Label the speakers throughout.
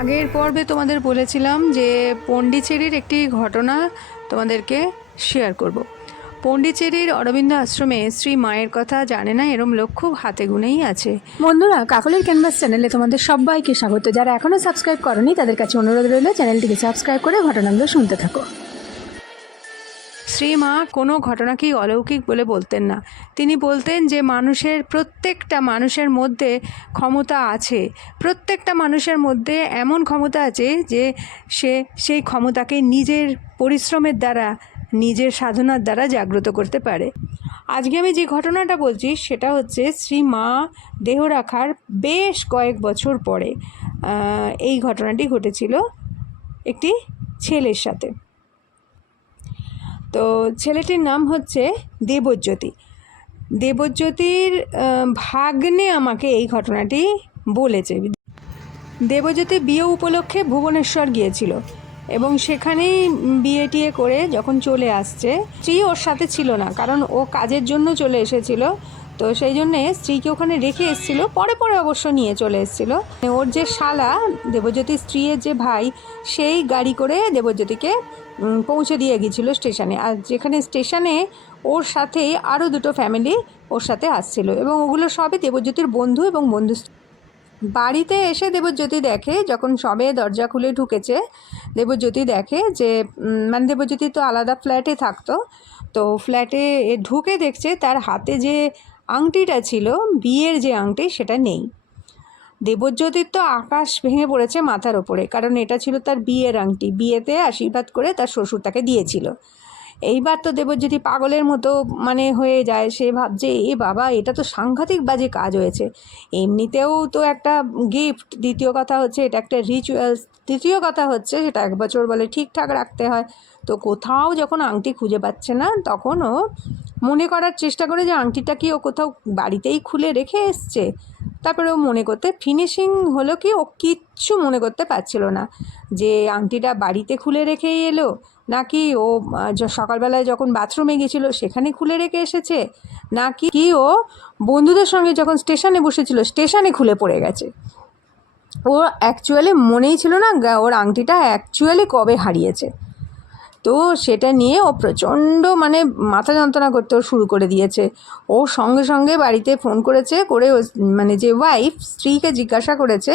Speaker 1: আগের পর্বে তোমাদের বলেছিলাম যে পণ্ডিচেরির একটি ঘটনা তোমাদেরকে শেয়ার করব। পণ্ডিচেরির অরবিন্দ আশ্রমে শ্রী মায়ের কথা জানে না, এরম লোক খুব হাতে গুনেই আছে।
Speaker 2: বন্ধুরা, কাকলের ক্যানভাস চ্যানেলে তোমাদের সবাইকে স্বাগত। যারা এখনও সাবস্ক্রাইব করনি, তাদের কাছে অনুরোধ রইল চ্যানেলটিকে সাবস্ক্রাইব করে ঘটনাগুলো শুনতে থাকো।
Speaker 1: শ্রী মা কোনো ঘটনাকেই অলৌকিক বলে বলতেন না। তিনি বলতেন যে, মানুষের প্রত্যেকটা মানুষের মধ্যে ক্ষমতা আছে। প্রত্যেকটা মানুষের মধ্যে এমন ক্ষমতা আছে যে, সে সেই ক্ষমতাকে নিজের পরিশ্রমের দ্বারা, নিজের সাধনার দ্বারা জাগ্রত করতে পারে। আজকে আমি যে ঘটনাটা বলছি, সেটা হচ্ছে শ্রী মা দেহ রাখার বেশ কয়েক বছর পরে এই ঘটনাটি ঘটেছিল একটি ছেলের সাথে। তো ছেলেটির নাম হচ্ছে দেবজ্যোতি। দেবজ্যোতির ভাগ্নে আমাকে এই ঘটনাটি বলেছে। দেবজ্যোতি বিয়ে উপলক্ষে ভুবনেশ্বর গিয়েছিল এবং সেখানেই বিয়ে টিয়ে করে যখন চলে আসছে, স্ত্রী ওর সাথে ছিল না, কারণ ও কাজের জন্য চলে এসেছিল। তো সেই জন্যে স্ত্রীকে ওখানে রেখে এসেছিল, পরে পরে অবশ্য নিয়ে চলে এসেছিল। ওর যে শালা, দেবজ্যোতির স্ত্রীর যে ভাই, সেই গাড়ি করে দেবজ্যোতিকে পৌঁছে দিয়ে গিয়েছিল স্টেশনে। আর যেখানে স্টেশনে ওর সাথে আরও দুটো ফ্যামিলি ওর সাথে আসছিল এবং ওগুলো সবই দেবজ্যোতির বন্ধু এবং বন্ধু বাড়িতে এসে দেবজ্যোতি দেখে, যখন সবে দরজা খুলে ঢুকেছে, দেবজ্যোতি দেখে যে মানে দেবজ্যোতি তো আলাদা ফ্ল্যাটে থাকতো, তো ফ্ল্যাটে ঢুকে দেখছে তার হাতে যে আংটিটা ছিল, বিয়ের যে আংটি সেটা নেই। দেবজ্যোতির তো আকাশ ভেঙে পড়েছে মাথার ওপরে, কারণ এটা ছিল তার বিয়ের আংটি। বিয়েতে আশীর্বাদ করে তার শ্বশুর তাকে দিয়েছিল। এইবার তো দেবজ্যোতি পাগলের মতো মানে হয়ে যায়, সে ভাবছে, এ বাবা, এটা তো সাংঘাতিক বাজে কাজ হয়েছে। এমনিতেও তো একটা গিফট দ্বিতীয় কথা হচ্ছে, এটা একটা রিচুয়ালস তৃতীয় কথা হচ্ছে, সেটা এক বছর বলে ঠিকঠাক রাখতে হয়। তো কোথাও যখন আংটি খুঁজে পাচ্ছে না তখন ও মনে করার চেষ্টা করে যে আংটিটা কি ও কোথাও বাড়িতেই খুলে রেখে এসছে। তারপরে ও মনে করতে ফিনিশিং হলো কি, ও কিচ্ছু মনে করতে পারছিল না। যে আংটিটা বাড়িতে খুলে রেখেই এলো, নাকি ও সকালবেলায় যখন বাথরুমে গেছিল, সেখানে খুলে রেখে এসেছে, নাকি কি ও বন্ধুদের সঙ্গে যখন স্টেশনে বসেছিল, স্টেশনে খুলে পড়ে গেছে। ও অ্যাকচুয়ালি মনেই ছিল না ওর আংটিটা অ্যাকচুয়ালি কবে হারিয়েছে। তো সেটা নিয়ে ও প্রচণ্ড মানে মাথা যন্ত্রণা করতে ও শুরু করে দিয়েছে। ও সঙ্গে সঙ্গে বাড়িতে ফোন করেছে, করে ও মানে যে ওয়াইফ স্ত্রীকে জিজ্ঞাসা করেছে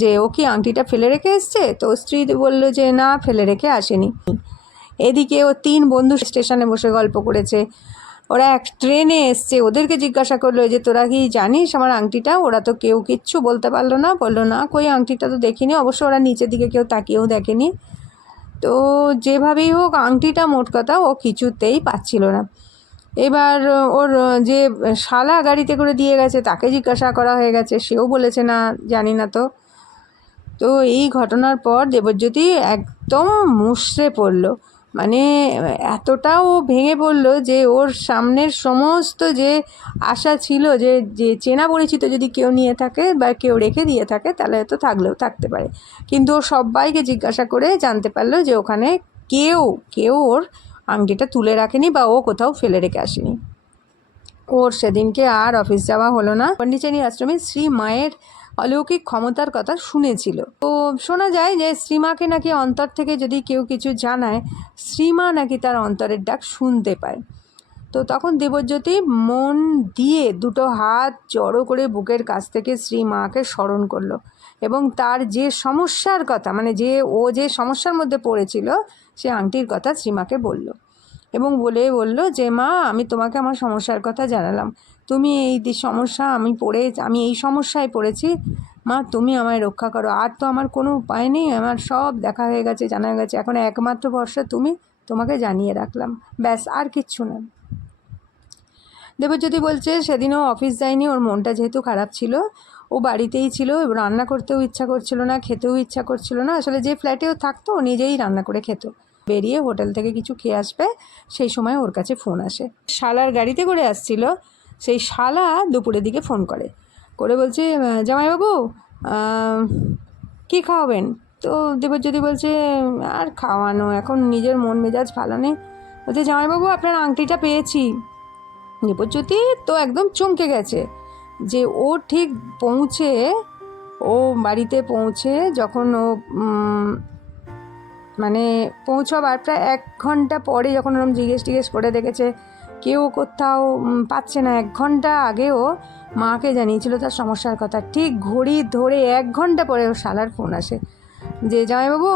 Speaker 1: যে, ও কি আংটিটা ফেলে রেখে এসছে? তো স্ত্রী বলল যে, না, ফেলে রেখে আসেনি। এদিকে ও তিন বন্ধু স্টেশনে বসে গল্প করেছে। ওরা এক ট্রেনে এসছে, ওদেরকে জিজ্ঞাসা করল যে, তোরা কি জানিস আমার আংটিটা? ওরা তো কেউ কিচ্ছু বলতে পারল না, বলল, না, কই আংটিটা তো দেখিনি। অবশ্য ওরা নিচের দিকে কেউ তাকিয়েও দেখেনি। তো যেভাবেই হোক, আংটিটা মোট কথা ও কিছুতেই পাচ্ছিল না। এবার ওর যে শালা গাড়িতে করে দিয়ে গেছে, তাকে জিজ্ঞাসা করা হয়ে গেছে, সেও বলেছে না, জানি না তো। তো এই ঘটনার পর দেবজ্যোতি একদম মুষড়ে পড়ল। মানে এতটাও ভেঙে পড়ল যে ওর সামনের সমস্ত যে আশা ছিল যে যে চেনা পরিচিত যদি কেউ নিয়ে থাকে বা কেউ রেখে দিয়ে থাকে, তাহলে হয়তো থাকলেও থাকতে পারে। কিন্তু ও সবাইকে জিজ্ঞাসা করে জানতে পারল যে ওখানে কেউ কেউ ওর আংটিটা তুলে রাখেনি বা ও কোথাও ফেলে রেখে আসেনি। ওর সেদিনকে আর অফিস যাওয়া হলো না। পন্ডিচেরি আশ্রমে শ্রী মায়ের অলৌকিক ক্ষমতার কথা শুনেছিল। তো শোনা যায় যে শ্রীমাকে নাকি অন্তর থেকে যদি কেউ কিছু জানায়, শ্রীমা নাকি তার অন্তরের ডাক শুনতে পায়। তো তখন দেবজ্যোতি মন দিয়ে দুটো হাত জড়ো করে বুকের কাছ থেকে শ্রী মাকে স্মরণ করল এবং তার যে সমস্যার কথা মানে যে ও যে সমস্যার মধ্যে পড়েছিল, সে আংটির কথা শ্রীমাকে বলল এবং বলে বলল যে, মা, আমি তোমাকে আমার সমস্যার কথা জানালাম। তুমি এই সমস্যা আমি পড়ে, আমি এই সমস্যায় পড়েছি, মা তুমি আমায় রক্ষা করো। আর তো আমার কোনো উপায় নেই, আমার সব দেখা হয়ে গেছে, জানা গেছে। এখন একমাত্র ভরসা তুমি, তোমাকে জানিয়ে রাখলাম। ব্যাস, আর কিচ্ছু না। দেবজ্যোতি বলছে, সেদিনও অফিস যায়নি, ওর মনটা যেহেতু খারাপ ছিল। ও বাড়িতেই ছিল রান্না করতেও ইচ্ছা করছিল না, খেতেও ইচ্ছা করছিল না। আসলে যে ফ্ল্যাটেও থাকতো, ও নিজেই রান্না করে খেত। বেরিয়ে হোটেল থেকে কিছু খেয়ে আসবে, সেই সময় ওর কাছে ফোন আসে। শালার গাড়িতে করে আসছিল সেই শালা দুপুরের দিকে ফোন করে। করে বলছে জামাইবাবু কী খাওয়াবেন? তো দেবজ্যোতি বলছে, আর খাওয়ানো, এখন নিজের মন মেজাজ ভালো নেই। বলছে, জামাইবাবু, আপনার আংটিটা পেয়েছি। দেবজ্যোতি তো একদম চমকে গেছে যে ও ঠিক পৌঁছে, ও বাড়িতে পৌঁছে যখন ও মানে পৌঁছাবার প্রায় এক ঘণ্টা পরে যখন ওরম জিজ্ঞেস টিজ্ঞেস করে দেখেছে কেউ কোথাও পাচ্ছে না। এক ঘণ্টা আগেও মাকে জানিয়েছিল তার সমস্যার কথা। ঠিক ঘড়ি ধরে এক ঘণ্টা পরে শালার ফোন আসে। যে, জামাইবাবু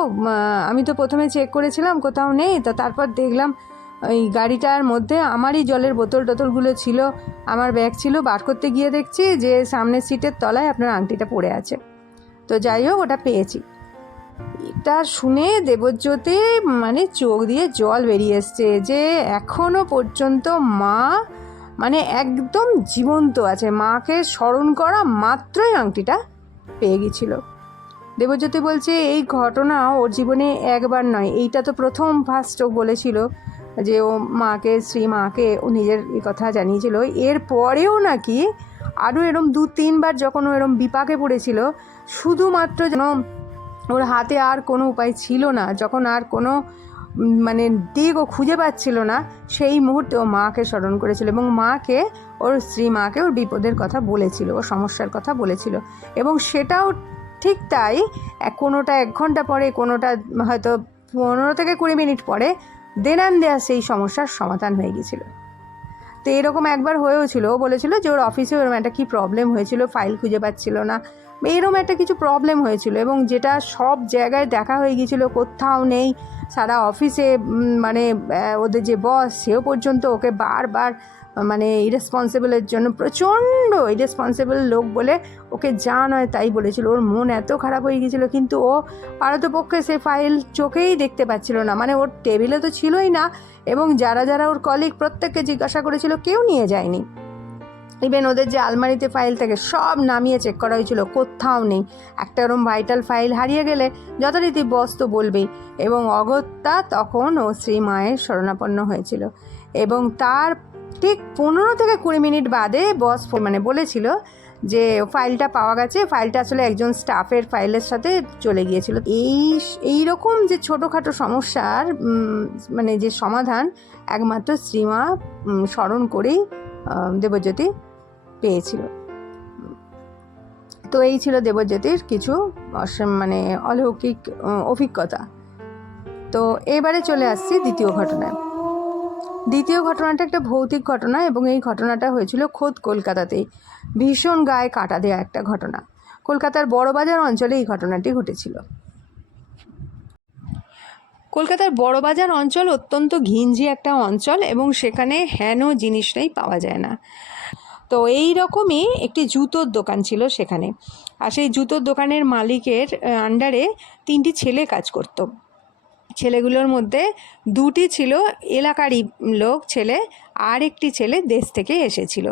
Speaker 1: আমি তো প্রথমে চেক করেছিলাম, কোথাও নেই। তো তারপর দেখলাম, ওই গাড়িটার মধ্যে আমারই জলের বোতল টোতলগুলো ছিল। আমার ব্যাগ ছিল। বার করতে গিয়ে দেখছি যে, সামনের সিটের তলায় আপনার আংটিটা পড়ে আছে। তো যাই হোক, ওটা পেয়েছি। এটা শুনে দেবজ্যোতি মানে চোখ দিয়ে জল বেরিয়ে এসছে যে এখনও পর্যন্ত মা মানে একদম জীবন্ত আছে। মাকে স্মরণ করা মাত্রই আংটিটা পেয়ে গেছিল। দেবজ্যোতি বলছে, এই ঘটনা ওর জীবনে একবার নয়। এইটা তো প্রথম ফার্স্ট বলেছিল যে ও মাকে শ্রী মাকে ও নিজের কথা জানিয়েছিল। এর পরেও নাকি আরও এরম দু তিনবার যখন ও এরম বিপাকে পড়েছিল, শুধুমাত্র যেন ওর হাতে আর কোনো উপায় ছিল না। যখন আর কোনো মানে দিক ও খুঁজে পাচ্ছিল না, সেই মুহূর্তে ও মাকে স্মরণ করেছিল এবং মাকে, ওর স্ত্রী মাকে ওর বিপদের কথা বলেছিল, ওর সমস্যার কথা বলেছিল। এবং সেটাও ঠিক তাই কোনোটা এক ঘণ্টা পরে, কোনোটা হয়তো পনেরো থেকে কুড়ি মিনিট পরে দেনান দেয়া সেই সমস্যার সমাধান হয়ে গেছিল। তো এরকম একবার হয়েও ছিল। ও বলেছিল যে ওর অফিসে ওরকম একটা কী প্রবলেম হয়েছিল ফাইল খুঁজে পাচ্ছিল না। এরকম একটা কিছু প্রবলেম হয়েছিল এবং যেটা সব জায়গায় দেখা হয়ে গিয়েছিল, কোথাও নেই। সারা অফিসে মানে ওদের যে বস সেও পর্যন্ত ওকে বারবার মানে ইরেসপন্সিবলের জন্য, প্রচণ্ড ইরেসপন্সিবল লোক বলে ওকে যা নয় তাই বলেছিল। ওর মন এত খারাপ হয়ে গিয়েছিল, কিন্তু ও পারতপক্ষে সে ফাইল চোখেই দেখতে পাচ্ছিল না। মানে ওর টেবিলে তো ছিলই না এবং যারা যারা ওর কলিগ প্রত্যেককে জিজ্ঞাসা করেছিল, কেউ নিয়ে যায়নি। ইভেন ওদের যে আলমারিতে ফাইল থাকে, সব নামিয়ে চেক করা হয়েছিল, কোথাও নেই। একটা ওরম ভাইটাল ফাইল হারিয়ে গেলে যথারীতি বস তো বলবেই। এবং অগত্যা তখন ও শ্রী মায়ের শরণাপন্ন হয়েছিল। এবং তার ঠিক পনেরো থেকে কুড়ি মিনিট বাদে বস মানে বলেছিল যে ফাইলটা পাওয়া গেছে। ফাইলটা আসলে একজন স্টাফের ফাইলের সাথে চলে গিয়েছিল। এই এই রকম যে ছোটোখাটো সমস্যার মানে যে সমাধান একমাত্র শ্রীমা স্মরণ করেই দেবজ্যোতি পেয়েছিল। তো এই ছিল দেবজ্যোতির কিছু মানে অলৌকিক অভিজ্ঞতা। তো এবারে চলে আসছি দ্বিতীয় ঘটনায়। দ্বিতীয় ঘটনাটা একটা ভৌতিক ঘটনা এবং এই ঘটনাটা হয়েছিল খোদ কলকাতাতেই। ভীষণ গায়ে কাটা দেওয়া একটা ঘটনা। কলকাতার বড়বাজার অঞ্চলে এই ঘটনাটি ঘটেছিল। কলকাতার বড়বাজার অঞ্চল অত্যন্ত ঘিঞ্জি একটা অঞ্চল এবং সেখানে হেন জিনিসটাই পাওয়া যায় না। তো এই রকমই একটি জুতোর দোকান ছিল সেখানে। আর সেই জুতোর দোকানের মালিকের আন্ডারে তিনটি ছেলে কাজ করতো। ছেলেগুলোর মধ্যে দুটি ছিল এলাকারই লোক ছেলে, আর একটি ছেলে দেশ থেকে এসেছিল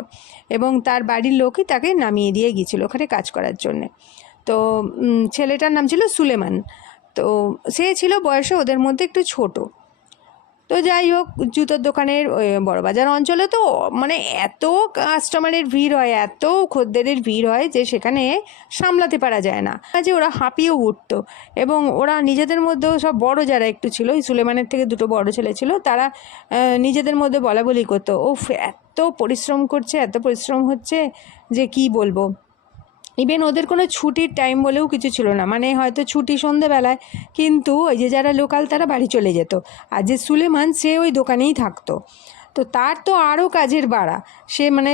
Speaker 1: এবং তার বাড়ির লোকই তাকে নামিয়ে দিয়ে গিয়েছিল ওখানে কাজ করার জন্যে। তো ছেলেটার নাম ছিল সুলেমান। তো সে ছিল বয়সে ওদের মধ্যে একটু ছোট। তো যাই হোক, জুতোর দোকানের বড়বাজার অঞ্চলে তো মানে এত কাস্টমারের ভিড় হয়, এত খদ্দেরের ভিড় হয় যে সেখানে সামলাতে পারা যায় না। যে ওরা হাঁপিয়েও উঠতো এবং ওরা নিজেদের মধ্যেও সব বড় যারা একটু ছিল সুলেমানের থেকে দুটো বড় ছেলে ছিল, তারা নিজেদের মধ্যে বলা বলি করতো ও এত পরিশ্রম করছে, এত পরিশ্রম হচ্ছে, যে কি বলব? ইভেন ওদের কোনো ছুটির টাইম বলেও কিছু ছিল না। মানে হয়তো ছুটি সন্ধেবেলায়, কিন্তু ওই যে যারা লোকাল তারা বাড়ি চলে যেত। আর যে সুলেমান, সে ওই দোকানেই থাকতো। তো তার তো আরও কাজের বাড়া। সে মানে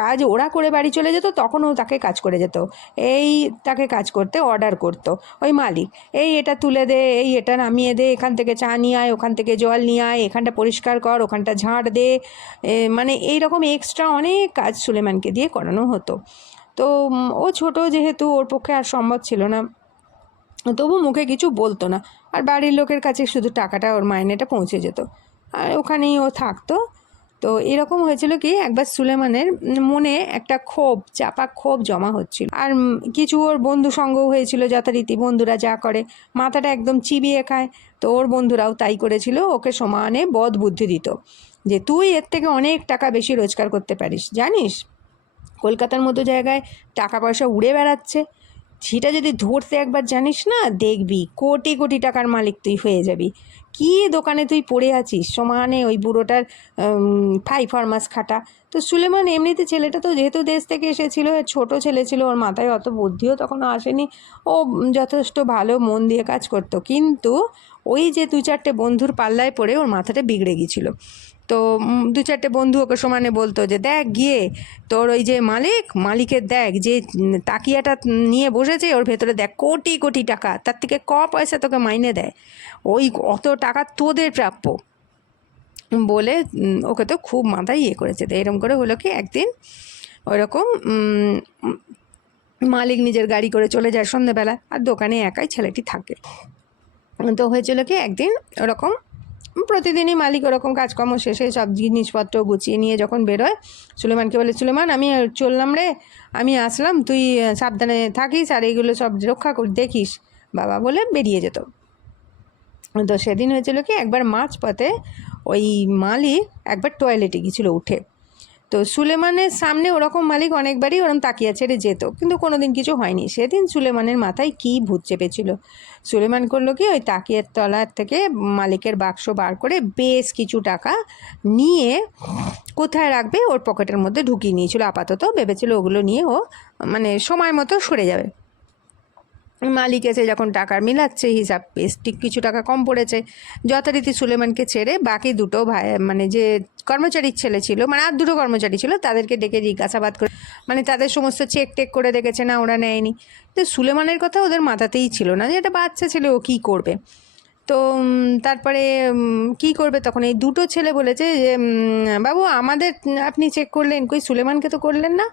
Speaker 1: কাজ ওরা করে বাড়ি চলে যেত, তখন ও তাকে কাজ করে যেত। এই তাকে কাজ করতে অর্ডার করতো। ওই মালিক, এই এটা তুলে দে, এই এটা নামিয়ে দে, এখান থেকে চা নিয়ে আয়, ওখান থেকে জল নিয়ে আয়, এখানটা পরিষ্কার কর, ওখানটা ঝাঁট দে। মানে এই রকম এক্সট্রা অনেক কাজ সুলেমানকে দিয়ে করানো হতো। তো ও ছোট যেহেতু, ওর পক্ষে আর সম্ভব ছিল না। তবু মুখে কিছু বলতো না। আর বাড়ির লোকের কাছে শুধু টাকাটা ওর মাইনেটা পৌঁছে যেত। আর ওখানেই ও থাকতো। তো এরকম হয়েছিল কি, একবার সুলেমানের মনে একটা ক্ষোভ, চাপা ক্ষোভ জমা হচ্ছিল। আর কিছু ওর বন্ধু সঙ্গ হয়েছিল যথারীতি বন্ধুরা যা করে। মাথাটা একদম চিবিয়ে খায়। তো ওর বন্ধুরাও তাই করেছিল, ওকে সমানে বদ বুদ্ধি দিত। যে তুই এর থেকে অনেক টাকা বেশি রোজগার করতে পারিস, জানিস? কলকাতার মতো জায়গায় টাকা পয়সা উড়ে বেড়াচ্ছে। সেটা যদি ধরতে একবার জানিস না, দেখবি কোটি কোটি টাকার মালিক তুই হয়ে যাবি। কী দোকানে তুই পড়ে আছিস? সমানে ওই বুড়োটার ফাই ফরমাস খাটা। তো সুলেমান এমনিতে ছেলেটা তো যেহেতু দেশ থেকে এসেছিল ছোট ছেলে ছিল, ওর মাথায় অত বুদ্ধিও তখন আসেনি। ও যথেষ্ট ভালো মন দিয়ে কাজ করতো। কিন্তু ওই যে দু চারটে বন্ধুর পাল্লায় পড়ে ওর মাথাটা বিগড়ে গিয়েছিল। তো দু চারটে বন্ধু ওকে সমানে বলতো যে, দেখ গিয়ে তোর ওই যে মালিক, মালিকের দেখ যে তাকিয়াটা নিয়ে বসেছে, ওর ভেতরে দেখ কোটি কোটি টাকা, তার থেকে ক পয়সা তোকে মাইনে দেয়? ওই অত টাকা তোদের প্রাপ্য। বলে ওকে তো খুব মাথায় ইয়ে করেছে। তো এরকম করে হলো কি, একদিন ওইরকম মালিক নিজের গাড়ি করে চলে যায় সন্ধেবেলা আর দোকানে একাই ছেলেটি থাকে। তো হয়েছিল কি, একদিন ওরকম প্রতিদিনই মালিক ওরকম কাজকর্ম শেষে সব জিনিসপত্র গুছিয়ে নিয়ে যখন বেরোয়, সুলেমানকে বলে, সুলেমান, আমি চললাম রে, আমি আসলাম, তুই সাবধানে থাকিস আর এইগুলো সব রক্ষা কর, দেখিস। বাবা বলে, বেরিয়ে যেত। তো সেদিন হয়েছিল কি, একবার মাঝপথে ওই মালিক একবার টয়লেটে গিয়েছিল উঠে। তো সুলেমানের সামনে ওরকম মালিক অনেকবারই ওরকম তাকিয়া ছেড়ে যেত। কিন্তু কোনো দিন কিছু হয়নি। সেদিন সুলেমানের মাথায় কি ভূত চেপেছিল? সুলেমান করল কি, ওই তাকিয়ার তলার থেকে মালিকের বাক্স বার করে বেশ কিছু টাকা নিয়ে কোথায় রাখবে, ওর পকেটের মধ্যে ঢুকিয়ে নিয়েছিল। আপাতত ভেবেছিল ওগুলো নিয়ে ও মানে সময় মতো সরে যাবে। মালিক এসে যখন টাকার মিলাচ্ছে হিসাব বেশ ঠিক কিছু টাকা কম পড়েছে। যথারীতি সুলেমানকে ছেড়ে বাকি দুটো ভাই মানে যে কর্মচারীর ছেলে ছিল মানে আর দুটো কর্মচারী ছিল, তাদেরকে ডেকে জিজ্ঞাসাবাদ করে মানে তাদের সমস্ত চেক টেক করে দেখেছে, না ওরা নেয়নি। তো সুলেমানের কথা ওদের মাথাতেই ছিল না যে এটা বাচ্চা ছেলে, ও কী করবে? তো তারপরে কি করবে তখন? এই দুটো ছেলে বলেছে যে বাবু আমাদের, আপনি চেক করলেন, কই সুলেমানকে তো করলেন না?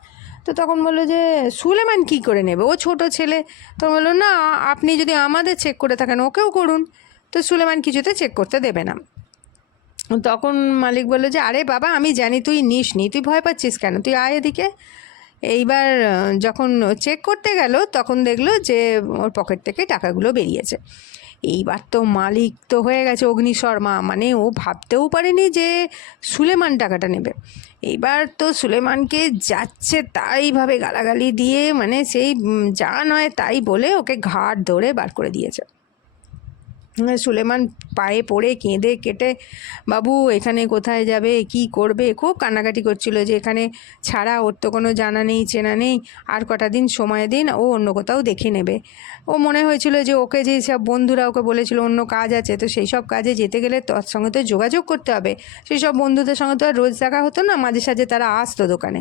Speaker 1: তো তখন বলল যে, সুলেমান কি করে নেবে? ও ছোট ছেলে। তো বলল, না, আপনি যদি আমাদের চেক করে থাকেন, ওকেও করুন। তো সুলেমান কিছুতে চেক করতে দেবে না। তখন মালিক বলল যে, আরে বাবা, আমি জানি, তুই নিস নি তুই ভয় পাচ্ছিস কেন? তুই আয় এদিকে। এইবার, যখন চেক করতে গেল, তখন দেখল যে, ওর পকেট থেকে টাকাগুলো বেরিয়েছে। এইবার তো মালিক তো হয়ে গেছে অগ্নি শর্মা মানে ও ভাবতেও পারেনি যে সুলেমান টাকাটা নেবে। এইবার তো সুলেমানকে যাচ্ছে তাইভাবে গালাগালি দিয়ে মানে সেই যা নয় তাই বলে ওকে ঘাট ধরে বার করে দিয়েছে। সুলেমান পায়ে পড়ে কেঁদে কেটে, বাবু, এখানে কোথায় যাবে? কি করবে? খুব কান্নাকাটি করছিল যে, এখানে ছাড়া ওর তো কোনো জানা নেই, চেনা নেই। আর কটা দিন সময় দিন, ও অন্য কোথাও দেখে নেবে। ও মনে হয়েছিল যে, ওকে যে সব বন্ধুরা ওকে বলেছিল, অন্য কাজ আছে। তো সেই সব কাজে যেতে গেলে তোর সঙ্গে তো যোগাযোগ করতে হবে। সেই সব বন্ধুদের সঙ্গে তো আর রোজ দেখা হতো না। মাঝে সাঝে তারা আসতো দোকানে।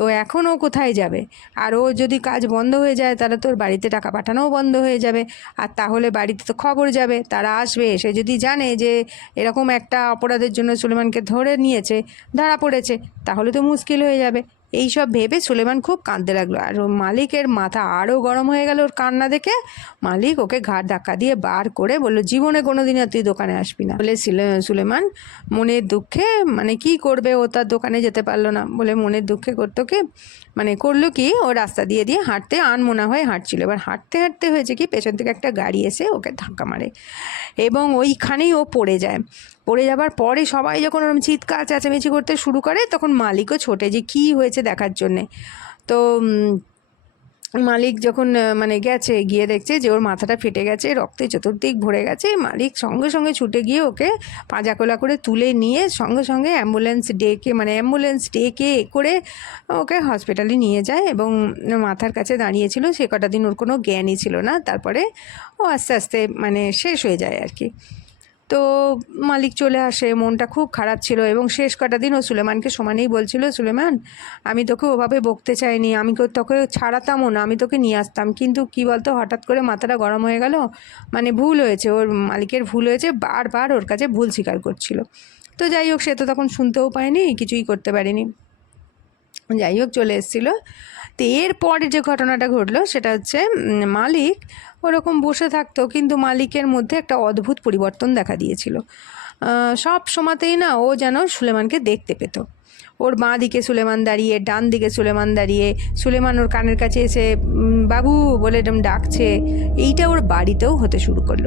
Speaker 1: তো এখন ও কোথায় যাবে? আর ও যদি কাজ বন্ধ হয়ে যায়, তাহলে তোর বাড়িতে টাকা পাঠানোও বন্ধ হয়ে যাবে। আর তাহলে বাড়িতে তো খবর যাবে, তারা আসবে। এসে যদি জানে যে এরকম একটা অপরাধের জন্য সুলেমানকে ধরে নিয়েছে, ধরা পড়েছে, তাহলে তো মুশকিল হয়ে যাবে। এই সব ভেবে সুলেমান খুব কাঁদতে লাগল। আর মালিকের মাথা আরও গরম হয়ে গেল ওর কান্না দেখে। মালিক ওকে ঘাট ধাক্কা দিয়ে বার করে বলল, জীবনে কোনো দিন তুই দোকানে আসবি না। বলে সিলে- সুলেমান মনের দুঃখে মানে কি করবে? ও তার দোকানে যেতে পারল না। বলে মনের দুঃখে করতো কি? মানে করল কি? ও রাস্তা দিয়ে দিয়ে হাঁটতে আনমোনা হয়ে হাঁটছিল। এবার হাঁটতে হাঁটতে হয়েছে কি? পেছন থেকে একটা গাড়ি এসে ওকে ধাক্কা মারে এবং ওইখানেই ও পড়ে যায়। পড়ে যাবার পরে সবাই যখন ওরকম চিৎকার, চেঁচামেচি করতে শুরু করে, তখন মালিকও ছোটে যে কী হয়েছে দেখার জন্যে। তো মালিক যখন মানে গেছে, গিয়ে দেখছে যে ওর মাথাটা ফেটে গেছে, রক্তে চতুর্দিক ভরে গেছে, মালিক সঙ্গে সঙ্গে ছুটে গিয়ে ওকে পাঁজাকোলা করে তুলে নিয়ে সঙ্গে সঙ্গে অ্যাম্বুলেন্স ডেকে মানে অ্যাম্বুলেন্স ডেকে করে ওকে হসপিটালে নিয়ে যায় এবং মাথার কাছে দাঁড়িয়েছিল। সে কটা দিন ওর কোনো জ্ঞানই ছিল না। তারপরে ও আস্তে আস্তে মানে শেষ হয়ে যায় আর কি। তো মালিক চলে আসে, মনটা খুব খারাপ ছিল এবং শেষ কটা দিন ও সুলেমানকে সমানেই বলছিল, সুলেমান, আমি তোকে ওভাবে বকতে চাইনি, আমি তোকে ছাড়াতামও না, আমি তোকে নিয়ে আসতাম। কিন্তু কি বলতো, হঠাৎ করে মাথাটা গরম হয়ে গেল মানে ভুল হয়েছে, ওর মালিকের ভুল হয়েছে, বারবার ওর কাছে ভুল স্বীকার করছিল। তো যাই হোক, সে তো তখন শুনতেও পায়নি, কিছুই করতে পারেনি। যাই হোক, চলে এসেছিল। তো এরপরে যে ঘটনাটা ঘটলো, সেটা হচ্ছে মালিক ওরকম বসে থাকতো, কিন্তু মালিকের মধ্যে একটা অদ্ভুত পরিবর্তন দেখা দিয়েছিল। সব সময়তেই না ও যেন সুলেমানকে দেখতে পেত। ওর বাঁ দিকে সুলেমান দাঁড়িয়ে, ডান দিকে সুলেমান দাঁড়িয়ে, সুলেমান ওর কানের কাছে এসে বাবু, বলে এরম ডাকছে। এইটা ওর বাড়িতেও হতে শুরু করল।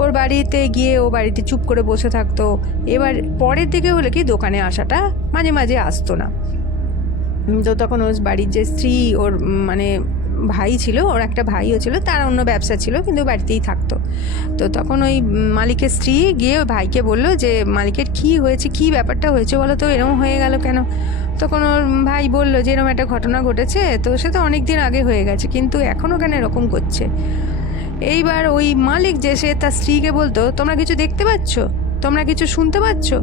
Speaker 1: ওর বাড়িতে গিয়ে ও বাড়িতে চুপ করে বসে থাকতো। এবার পরের দিকে হলে কি, দোকানে আসাটা মাঝে মাঝে আসতো না। তো তখন ওর বাড়ির যে স্ত্রী, ওর মানে ভাই ছিল, ওর একটা ভাইও ছিল, তার অন্য ব্যবসা ছিল, কিন্তু বাড়িতেই থাকতো। তো তখন ওই মালিকের স্ত্রী গিয়ে ওই ভাইকে বলল যে, মালিকের কি হয়েছে? কি ব্যাপারটা হয়েছে বলো তো? এরকম হয়ে গেল কেন? তখন ওর ভাই বলল যে, এরকম একটা ঘটনা ঘটেছে, তো সে তো অনেক দিন আগে হয়ে গেছে, কিন্তু এখনও কেন এরকম করছে? এইবার ওই মালিক যে, সে তার স্ত্রীকে বলতো, তোমরা কিছু দেখতে পাচ্ছ? তোমরা কিছু শুনতে পাচ্ছ?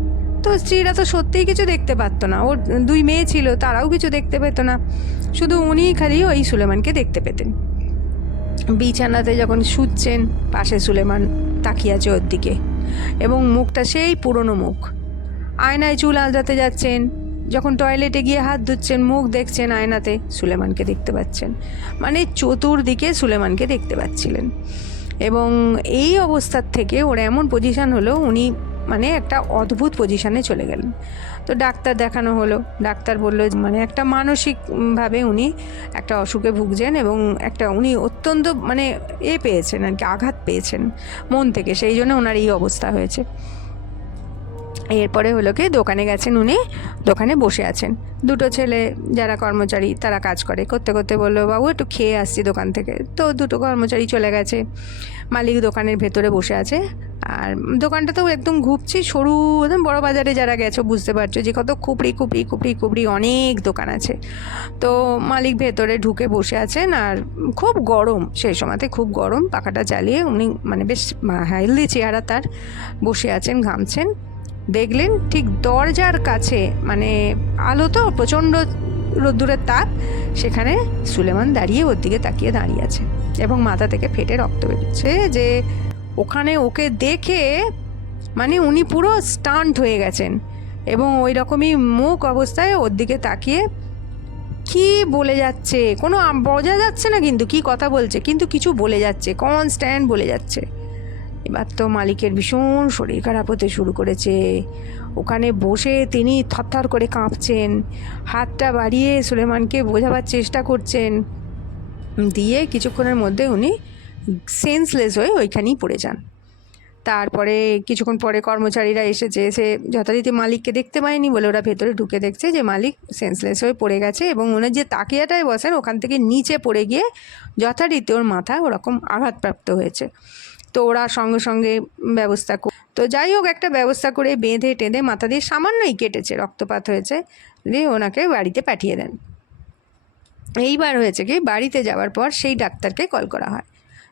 Speaker 1: তো স্ত্রীরা তো সত্যিই কিছু দেখতে পারতো না। ওর দুই মেয়ে ছিল, তারাও কিছু দেখতে পেত না। শুধু উনিই খালি ওই সুলেমানকে দেখতে পেতেন। বিছানাতে যখন শুচ্ছেন, পাশে সুলেমান তাকিয়ে আছে ওর দিকে। এবং মুখটা সেই পুরনো মুখ। আয়নায় চুল আলজাতে যাচ্ছেন। যখন টয়লেটে গিয়ে হাত ধুচ্ছেন, মুখ দেখছেন আয়নাতে, সুলেমানকে দেখতে পাচ্ছেন। মানে চতুর্দিকে সুলেমানকে দেখতে পাচ্ছিলেন। এবং এই অবস্থার থেকে ওর এমন পজিশন হলো, উনি মানে একটা অদ্ভুত পজিশনে চলে গেলেন। তো ডাক্তার দেখানো হলো। ডাক্তার বলল মানে একটা মানসিকভাবে উনি একটা অসুখে ভুগছেন এবং একটা উনি অত্যন্ত মানে এ পেয়েছেন আর কি, আঘাত পেয়েছেন মন থেকে। সেই জন্য ওনার এই অবস্থা হয়েছে। এরপরে হলো কি, দোকানে গেছেন উনি, দোকানে বসে আছেন। দুটো ছেলে যারা কর্মচারী, তারা কাজ করে। করতে করতে বলল, বাবু, একটু খেয়ে আসছি দোকান থেকে। তো দুটো কর্মচারী চলে গেছে। মালিক দোকানের ভেতরে বসে আছে। আর দোকানটা তো একদম ঘুপছি, সরু, একদম বড় বাজারে যারা গেছো, বুঝতে পারছ যে কত খুপড়ি খুপড়ি খুপড়ি খুপড়ি অনেক দোকান আছে। তো মালিক ভেতরে ঢুকে বসে আছেন, আর খুব গরম, সেই সময়তে খুব গরম, পাখাটা চালিয়ে উনি মানে বেশ হেলদি চেহারা তার। বসে আছেন, ঘামছেন। দেখলেন ঠিক দরজার কাছে মানে আলো তো, প্রচণ্ড রোদ্দুরের তাপ, সেখানে সুলেমান দাঁড়িয়ে ওর দিকে তাকিয়ে দাঁড়িয়ে আছে এবং মাথা থেকে ফেটে রক্ত বেরোচ্ছে যে ওখানে ওকে দেখে মানে উনি পুরো স্টান্ট হয়ে গেছেন এবং ওই রকমই মুখ অবস্থায় ওর দিকে তাকিয়ে কি বলে যাচ্ছে? কোনো বোঝা যাচ্ছে না কিন্তু, কি কথা বলছে? কিন্তু কিছু বলে যাচ্ছে কনস্ট্যান্ট বলে যাচ্ছে। এবার তো মালিকের ভীষণ শরীর খারাপ হতে শুরু করেছে। ওখানে বসে তিনি থরথর করে কাঁপছেন। হাতটা বাড়িয়ে সুলেমানকে বোঝাবার চেষ্টা করছেন। দিয়ে কিছুক্ষণের মধ্যে উনি সেন্সলেস হয়ে ওইখানেই পড়ে যান। তারপরে কিছুক্ষণ পরে কর্মচারীরা এসেছে এসে যথারীতি মালিককে দেখতে পায়নি বলে ওরা ভেতরে ঢুকে দেখছে যে মালিক সেন্সলেস হয়ে পড়ে গেছে এবং ওনার যে তাকিয়াটায় বসেন ওখান থেকে নিচে পড়ে গিয়ে যথারীতি ওর মাথা ওরকম আঘাতপ্রাপ্ত হয়েছে। তো ওরা সঙ্গে সঙ্গে ব্যবস্থা তো যাই হোক, একটা ব্যবস্থা করে বেঁধে টেঁধে মাথা দিয়ে সামান্যই কেটেছে, রক্তপাত হয়েছে। দিয়ে ওনাকে বাড়িতে পাঠিয়ে দেন। এইবার হয়েছে কি, বাড়িতে যাওয়ার পর সেই ডাক্তারকে কল করা হয়।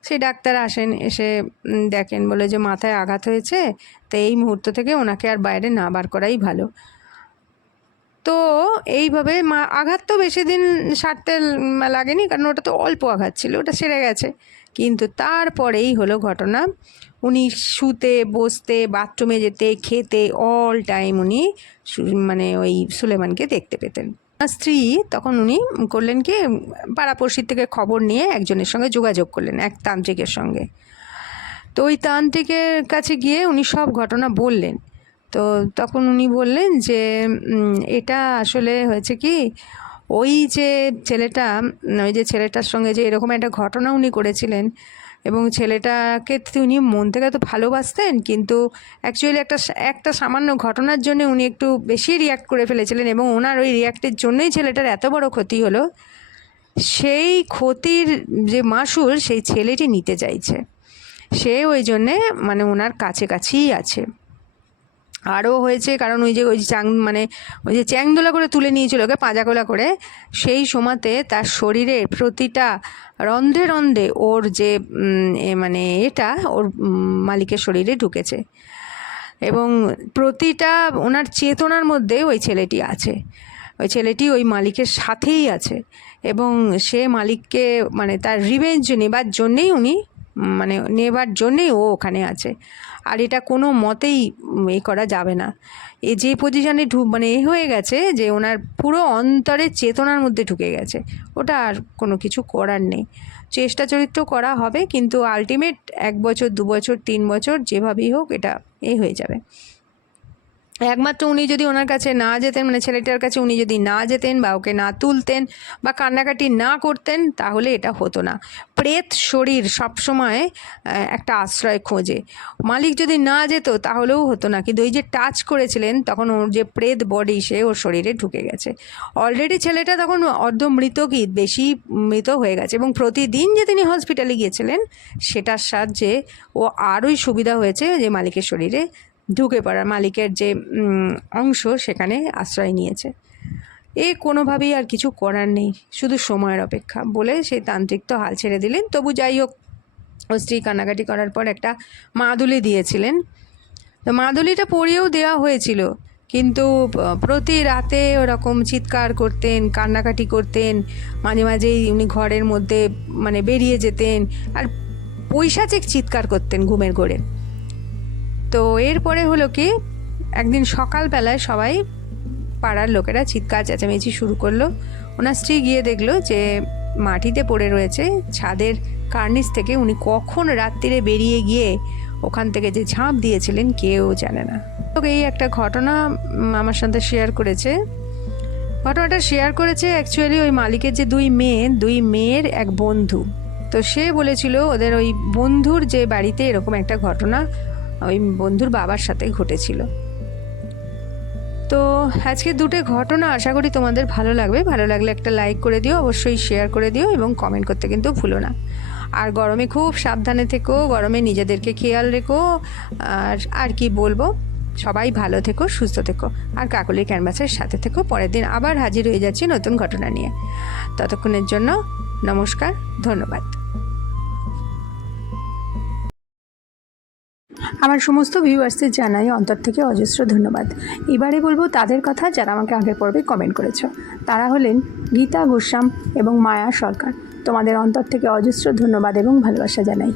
Speaker 1: সেই ডাক্তার আসেন, এসে দেখেন বলে যে মাথায় আঘাত হয়েছে, তো এই মুহূর্ত থেকে ওনাকে আর বাইরে না বার করাই ভালো। তো এইভাবে মা আঘাত তো বেশি দিন সারতে লাগেনি, কারণ ওটা তো অল্প আঘাত ছিল, ওটা সেরে গেছে। কিন্তু তারপরেই হলো ঘটনা। উনি শুতে, বসতে, বাথরুমে যেতে, খেতে অল টাইম উনি মানে ওই সুলেমানকে দেখতে পেতেন। স্ত্রী তখন উনি করলেন কি, পাড়াপড়শির থেকে খবর নিয়ে একজনের সঙ্গে যোগাযোগ করলেন, এক তান্ত্রিকের সঙ্গে। তো ওই তান্ত্রিকের কাছে গিয়ে উনি সব ঘটনা বললেন। তো তখন উনি বললেন যে এটা আসলে হয়েছে কি ওই যে ছেলেটা ওই যে ছেলেটার সঙ্গে যে এরকম একটা ঘটনা উনি করেছিলেন এবং ছেলেটাকে উনি মন থেকে তো ভালোবাসতেন, কিন্তু অ্যাকচুয়ালি একটা একটা সামান্য ঘটনার জন্য উনি একটু বেশি রিয়াক্ট করে ফেলেছিলেন এবং ওনার ওই রিয়াক্টের জন্যই ছেলেটার এত বড় ক্ষতি হলো। সেই ক্ষতির যে মাসুল সেই ছেলেটি নিতে চাইছে। সে ওই জন্যে মানে ওনার কাছে কাছেই আছে। আরও হয়েছে, কারণ ওই যে, ওই চাং মানে ওই যে চ্যাংদোলা করে তুলে নিয়েছিল ওকে, পাঁজাকোলা করে, সেই সময়তে তার শরীরে প্রতিটা রন্ধ্রে রন্ধ্রে ওর যে মানে এটা ওর মালিকের শরীরে ঢুকেছে। এবং প্রতিটা ওনার চেতনার মধ্যে ওই ছেলেটি আছে। ওই ছেলেটি ওই মালিকের সাথেই আছে। এবং সে মালিককে মানে তার রিভেঞ্জ নেবার জন্যেই উনি মানে নেবার জন্যেই ও ওখানে আছে। আর এটা কোনো মতেই এ করা যাবে না। এ যে পজিশানে ঢু মানে এ হয়ে গেছে যে ওনার পুরো অন্তরের চেতনার মধ্যে ঢুকে গেছে। ওটা আর কোনো কিছু করার নেই। চেষ্টা চরিত্র করা হবে, কিন্তু আলটিমেট এক বছর, দু বছর, তিন বছর, যেভাবেই হোক এটা এ হয়ে যাবে। একমাত্র উনি যদি ওনার কাছে না যেতেন মানে ছেলেটার কাছে উনি যদি না যেতেন বা ওকে না তুলতেন বা কান্নাকাটি না করতেন, তাহলে এটা হতো না। প্রেত শরীর সবসময় একটা আশ্রয় খোঁজে। মালিক যদি না যেত, তাহলেও হতো না। কিন্তু ওই যে টাচ করেছিলেন, তখন ওর যে প্রেত বডি, সে ওর শরীরে ঢুকে গেছে। অলরেডি ছেলেটা তখন অর্ধ মৃত কি বেশি মৃত হয়ে গেছে। এবং প্রতিদিন যে তিনি হসপিটালে গিয়েছিলেন, সেটার সাহায্যে ও আরোই সুবিধা হয়েছে যে মালিকের শরীরে ঢুকে পড়ার মালিকের যে অংশ সেখানে আশ্রয় নিয়েছে। এ কোনোভাবেই আর কিছু করার নেই, শুধু সময়ের অপেক্ষা বলে সেই তান্ত্রিক তো হাল ছেড়ে দিলেন। তবু যাই হোক, ও স্ত্রী কান্নাকাটি করার পর একটা মাদুলি দিয়েছিলেন। তো মাদুলিটা পরিয়েও দেওয়া হয়েছিল, কিন্তু প্রতি রাতে ওরকম চিৎকার করতেন, কান্নাকাটি করতেন, মাঝে মাঝেই উনি ঘরের মধ্যে মানে বেরিয়ে যেতেন, আর পৈশাচিক চিৎকার করতেন ঘুমের ঘোরে। তো এরপরে হলো কি, একদিন সকালবেলায় সবাই পাড়ার লোকেরা চিৎকার চেঁচামেচি শুরু করল। ওনার স্ত্রী গিয়ে দেখল যে মাটিতে পড়ে রয়েছে, ছাদের কার্নিস থেকে উনি কখন রাত্রিরে বেরিয়ে গিয়ে ওখান থেকে যে ঝাঁপ দিয়েছিলেন কেউ জানে না। তো এই একটা ঘটনা আমার সাথে শেয়ার করেছে। ঘটনাটা শেয়ার করেছে অ্যাকচুয়ালি ওই মালিকের যে দুই মেয়ে, দুই মেয়ের এক বন্ধু। তো সে বলেছিল ওদের ওই বন্ধুর যে বাড়িতে এরকম একটা ঘটনা ওই বন্ধুর বাবার সাথে ঘটেছিল। তো আজকে দুটো ঘটনা আশা করি তোমাদের ভালো লাগবে। ভালো লাগলে একটা লাইক করে দিও, অবশ্যই শেয়ার করে দিও এবং কমেন্ট করতে কিন্তু ভুলো না। আর গরমে খুব সাবধানে থেকো, গরমে নিজেদেরকে খেয়াল রেখো। আর আর কি বলব? সবাই ভালো থেকো, সুস্থ থেকো। আর কাকলির ক্যানভাসের সাথে থেকো। পরের দিন আবার হাজির হয়ে যাচ্ছি নতুন ঘটনা নিয়ে। ততক্ষণের জন্য নমস্কার, ধন্যবাদ।
Speaker 2: আমার সমস্ত ভিউয়ার্সদের জানাই অন্তর থেকে অজস্র ধন্যবাদ। এবারে বলব তাদের কথা যারা আমাকে আগের পর্বে কমেন্ট করেছ। তারা হলেন গীতা গোস্বাম এবং মায়া সরকার। তোমাদের অন্তর থেকে অজস্র ধন্যবাদ এবং ভালোবাসা জানাই।